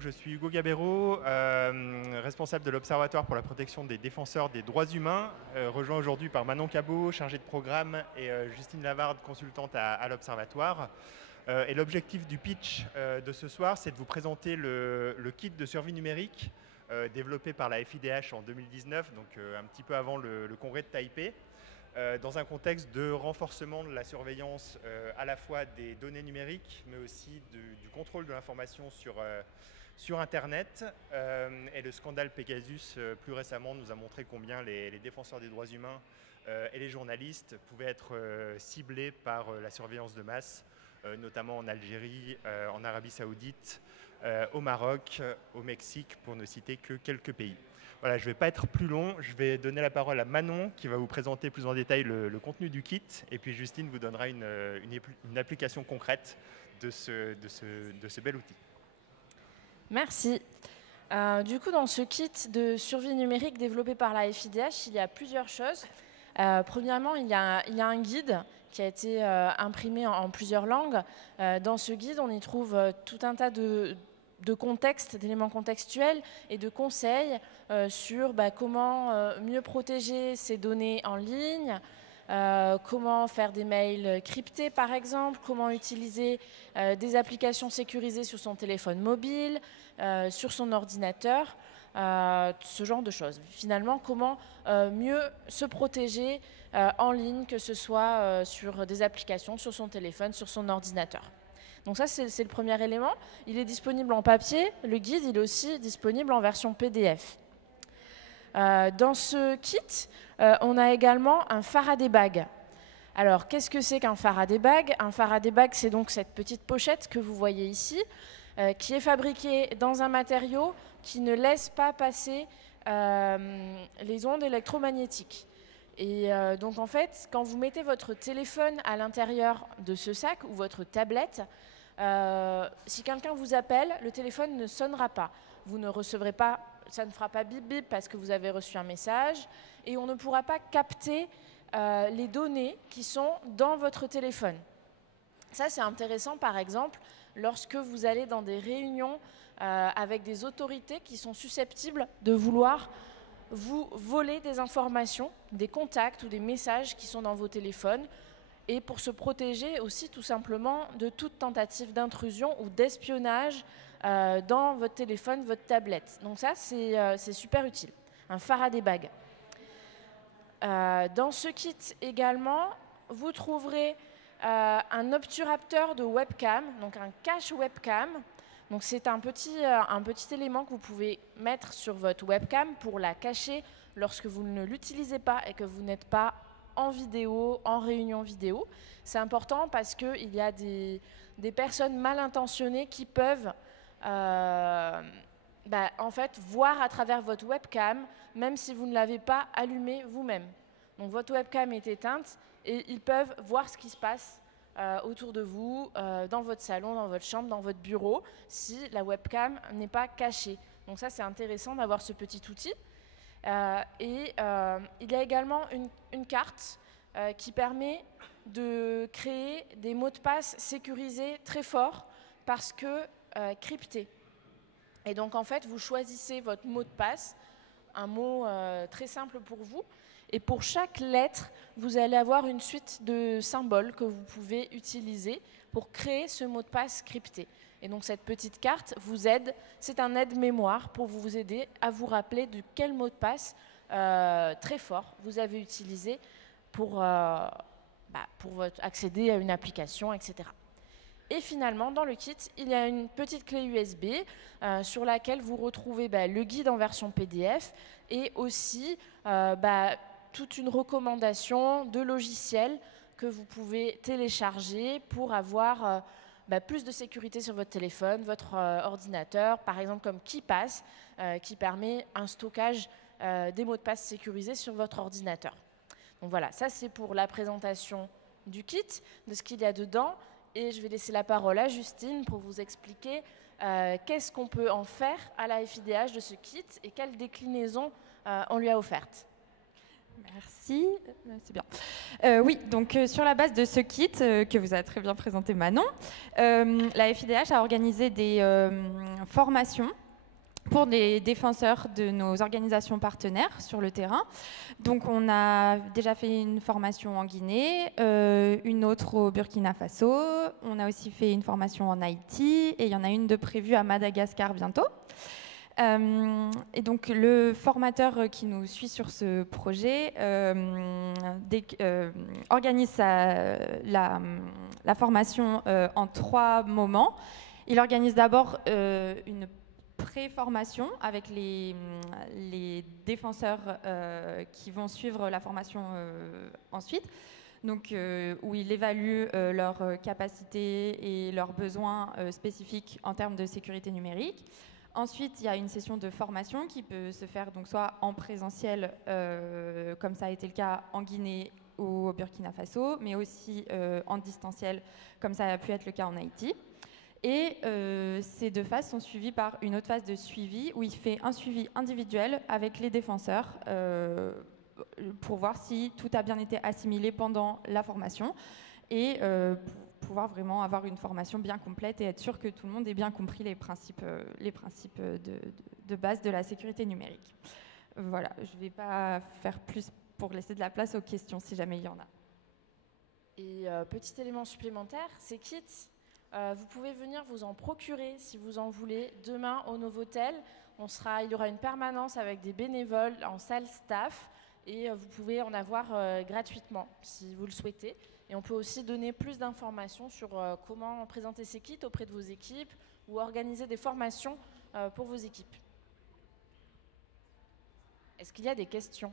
donc je suis Hugo Gabero, responsable de l'Observatoire pour la protection des défenseurs des droits humains, rejoint aujourd'hui par Manon Cabot, chargée de programme, et Justine Lavarde, consultante à l'Observatoire. Et l'objectif du pitch de ce soir, c'est de vous présenter le kit de survie numérique développé par la FIDH en 2019, donc un petit peu avant le congrès de Taipei, dans un contexte de renforcement de la surveillance à la fois des données numériques, mais aussi du contrôle de l'information sur Internet. Et le scandale Pegasus, plus récemment, nous a montré combien les défenseurs des droits humains et les journalistes pouvaient être ciblés par la surveillance de masse, notamment en Algérie, en Arabie Saoudite, au Maroc, au Mexique, pour ne citer que quelques pays. Voilà, je ne vais pas être plus long, je vais donner la parole à Manon qui va vous présenter plus en détail le contenu du kit, et puis Justine vous donnera une application concrète de ce bel outil. Merci. Du coup, dans ce kit de survie numérique développé par la FIDH, il y a plusieurs choses. Premièrement, il y a un guide qui a été imprimé en plusieurs langues. Dans ce guide, on y trouve tout un tas de contexte, d'éléments contextuels et de conseils sur comment mieux protéger ses données en ligne, comment faire des mails cryptés par exemple, comment utiliser des applications sécurisées sur son téléphone mobile, sur son ordinateur, ce genre de choses. Finalement, comment mieux se protéger en ligne, que ce soit sur des applications, sur son téléphone, sur son ordinateur. Donc ça, c'est le premier élément. Il est disponible en papier. Le guide, il est aussi disponible en version PDF. Dans ce kit, on a également un Faraday bag. Alors, qu'est-ce que c'est qu'un Faraday bag? Un Faraday bag, c'est donc cette petite pochette que vous voyez ici, qui est fabriquée dans un matériau qui ne laisse pas passer les ondes électromagnétiques. Et donc en fait, quand vous mettez votre téléphone à l'intérieur de ce sac ou votre tablette, si quelqu'un vous appelle, le téléphone ne sonnera pas. Vous ne recevrez pas, ça ne fera pas bip bip parce que vous avez reçu un message, et on ne pourra pas capter les données qui sont dans votre téléphone. Ça, c'est intéressant, par exemple, lorsque vous allez dans des réunions avec des autorités qui sont susceptibles de vouloir vous voler des informations, des contacts ou des messages qui sont dans vos téléphones, et pour se protéger aussi tout simplement de toute tentative d'intrusion ou d'espionnage dans votre téléphone, votre tablette. Donc ça, c'est super utile. Un Faraday bag. Dans ce kit également, vous trouverez un obturateur de webcam, donc un cache webcam. Donc c'est un petit élément que vous pouvez mettre sur votre webcam pour la cacher lorsque vous ne l'utilisez pas et que vous n'êtes pas en vidéo, en réunion vidéo. C'est important parce qu'il y a des personnes mal intentionnées qui peuvent en fait voir à travers votre webcam, même si vous ne l'avez pas allumée vous-même. Donc votre webcam est éteinte et ils peuvent voir ce qui se passe autour de vous, dans votre salon, dans votre chambre, dans votre bureau, si la webcam n'est pas cachée. Donc ça, c'est intéressant d'avoir ce petit outil. Il y a également une carte qui permet de créer des mots de passe sécurisés très forts parce que cryptés. Et donc, en fait, vous choisissez votre mot de passe, un mot très simple pour vous. Et pour chaque lettre, vous allez avoir une suite de symboles que vous pouvez utiliser pour créer ce mot de passe crypté. Et donc cette petite carte vous aide, c'est un aide-mémoire pour vous aider à vous rappeler de quel mot de passe très fort vous avez utilisé pour accéder à une application, etc. Et finalement, dans le kit, il y a une petite clé USB sur laquelle vous retrouvez le guide en version PDF et aussi toute une recommandation de logiciels que vous pouvez télécharger pour avoir plus de sécurité sur votre téléphone, votre ordinateur, par exemple comme KeePass, qui permet un stockage des mots de passe sécurisés sur votre ordinateur. Donc voilà, ça c'est pour la présentation du kit, de ce qu'il y a dedans, et je vais laisser la parole à Justine pour vous expliquer qu'est-ce qu'on peut en faire à la FIDH de ce kit et quelle déclinaison on lui a offerte. Merci, c'est bien. Oui, donc sur la base de ce kit que vous a très bien présenté Manon, la FIDH a organisé des formations pour des défenseurs de nos organisations partenaires sur le terrain. Donc on a déjà fait une formation en Guinée, une autre au Burkina Faso, on a aussi fait une formation en Haïti et il y en a une de prévue à Madagascar bientôt. Et donc le formateur qui nous suit sur ce projet organise la formation en 3 moments. Il organise d'abord une pré-formation avec les défenseurs qui vont suivre la formation ensuite. Donc, où il évalue leurs capacités et leurs besoins spécifiques en termes de sécurité numérique. Ensuite, il y a une session de formation qui peut se faire donc soit en présentiel, comme ça a été le cas en Guinée ou au Burkina Faso, mais aussi en distanciel, comme ça a pu être le cas en Haïti. Et ces 2 phases sont suivies par une autre phase de suivi où il fait un suivi individuel avec les défenseurs pour voir si tout a bien été assimilé pendant la formation et pouvoir vraiment avoir une formation bien complète et être sûr que tout le monde ait bien compris les principes de base de la sécurité numérique. Voilà, je ne vais pas faire plus pour laisser de la place aux questions si jamais il y en a. Et petit élément supplémentaire, ces kits, vous pouvez venir vous en procurer si vous en voulez. Demain au Novotel, il y aura une permanence avec des bénévoles en salle staff et vous pouvez en avoir gratuitement si vous le souhaitez. Et on peut aussi donner plus d'informations sur comment présenter ces kits auprès de vos équipes ou organiser des formations pour vos équipes. Est-ce qu'il y a des questions ?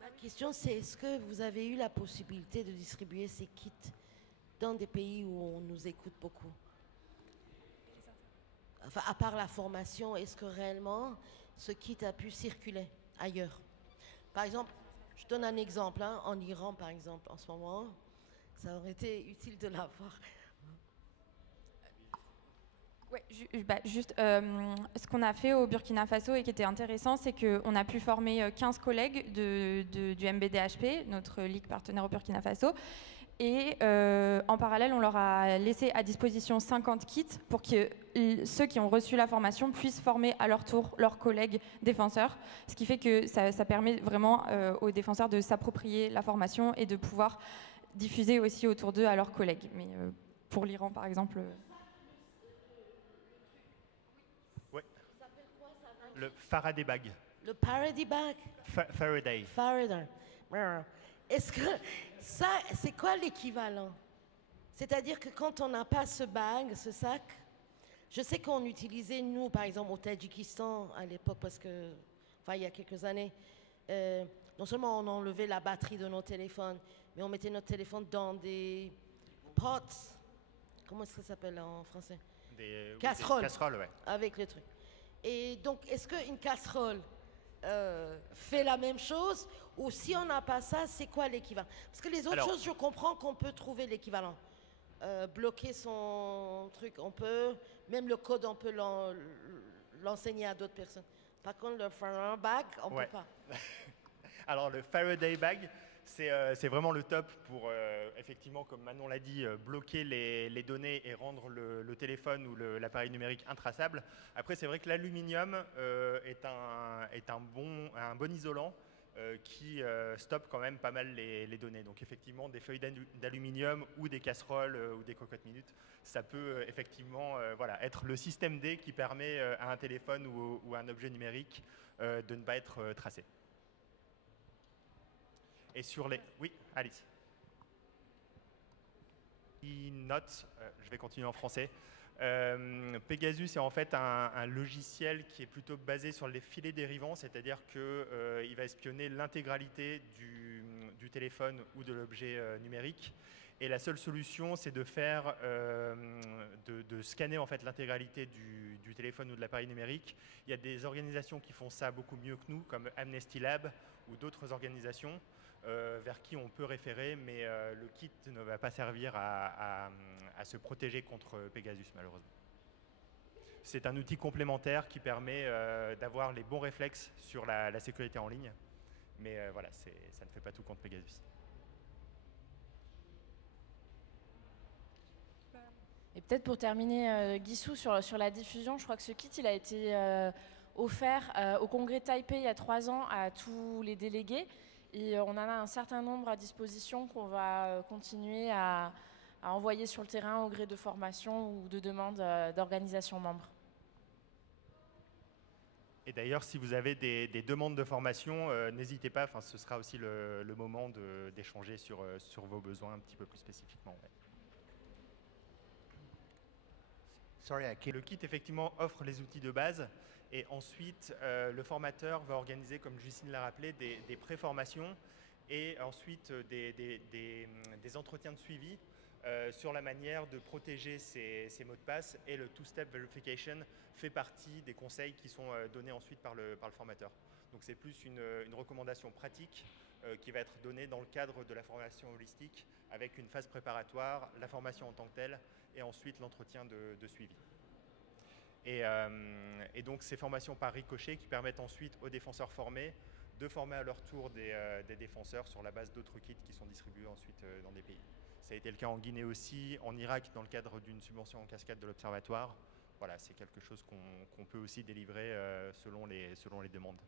Ma question, c'est est-ce que vous avez eu la possibilité de distribuer ces kits dans des pays où on nous écoute beaucoup? Enfin, à part la formation, est-ce que réellement ce kit a pu circuler ailleurs? Par exemple, je donne un exemple, hein, en Iran par exemple, en ce moment, ça aurait été utile de l'avoir. Ouais, juste, ce qu'on a fait au Burkina Faso et qui était intéressant, c'est qu'on a pu former 15 collègues du MBDHP, notre ligue partenaire au Burkina Faso. Et en parallèle, on leur a laissé à disposition 50 kits pour que ceux qui ont reçu la formation puissent former à leur tour leurs collègues défenseurs. Ce qui fait que ça permet vraiment aux défenseurs de s'approprier la formation et de pouvoir diffuser aussi autour d'eux à leurs collègues. Mais pour l'Iran, par exemple... Le Faraday bag. Le Faraday bag. Faraday. Faraday. Est-ce que ça, c'est quoi l'équivalent? C'est-à-dire que quand on n'a pas ce bag, ce sac, je sais qu'on utilisait, nous, par exemple, au Tadjikistan à l'époque, parce que, enfin, il y a quelques années, non seulement on enlevait la batterie de nos téléphones, mais on mettait notre téléphone dans des pots. Comment est-ce que ça s'appelle en français? Des casseroles. Casseroles, ouais. Avec le truc. Et donc, est-ce qu'une casserole fait la même chose? Ou si on n'a pas ça, c'est quoi l'équivalent? Parce que les autres choses, je comprends qu'on peut trouver l'équivalent. Bloquer son truc, on peut. Même le code, on peut l'enseigner à d'autres personnes. Par contre, le Faraday bag, on ne peut pas. Alors, le Faraday bag, c'est vraiment le top pour, effectivement, comme Manon l'a dit, bloquer les données et rendre le téléphone ou l'appareil numérique intraçable. Après, c'est vrai que l'aluminium est un bon isolant qui stoppe quand même pas mal les données. Donc, effectivement, des feuilles d'aluminium ou des casseroles ou des cocottes minutes, ça peut effectivement être le système D qui permet à un téléphone ou à un objet numérique de ne pas être tracé. Et sur les... Oui, Alice. Note, je vais continuer en français. Pegasus est en fait un logiciel qui est plutôt basé sur les filets dérivants, c'est-à-dire qu'il va espionner l'intégralité du téléphone ou de l'objet numérique. Et la seule solution, c'est de faire, de scanner en fait l'intégralité du téléphone ou de l'appareil numérique. Il y a des organisations qui font ça beaucoup mieux que nous, comme Amnesty Lab ou d'autres organisations vers qui on peut référer, mais le kit ne va pas servir à se protéger contre Pegasus, malheureusement. C'est un outil complémentaire qui permet d'avoir les bons réflexes sur la sécurité en ligne, mais voilà, ça ne fait pas tout contre Pegasus. Et peut-être pour terminer, Guissou, sur la diffusion, je crois que ce kit il a été offert au congrès Taipei il y a 3 ans à tous les délégués. Et on en a un certain nombre à disposition qu'on va continuer à envoyer sur le terrain au gré de formation ou de demandes d'organisations membres. Et d'ailleurs, si vous avez des demandes de formation, n'hésitez pas, ce sera aussi le moment d'échanger sur vos besoins un petit peu plus spécifiquement. Ouais. Le kit, effectivement, offre les outils de base. Et ensuite, le formateur va organiser, comme Justine l'a rappelé, des pré-formations et ensuite des entretiens de suivi sur la manière de protéger ces mots de passe. Et le two-step verification fait partie des conseils qui sont donnés ensuite par le formateur. Donc c'est plus une recommandation pratique qui va être donnée dans le cadre de la formation holistique avec une phase préparatoire, la formation en tant que telle et ensuite l'entretien de suivi. Et donc ces formations par ricochet qui permettent ensuite aux défenseurs formés de former à leur tour des défenseurs sur la base d'autres kits qui sont distribués ensuite dans des pays. Ça a été le cas en Guinée aussi, en Irak dans le cadre d'une subvention en cascade de l'Observatoire. Voilà, c'est quelque chose qu'on peut aussi délivrer selon les demandes.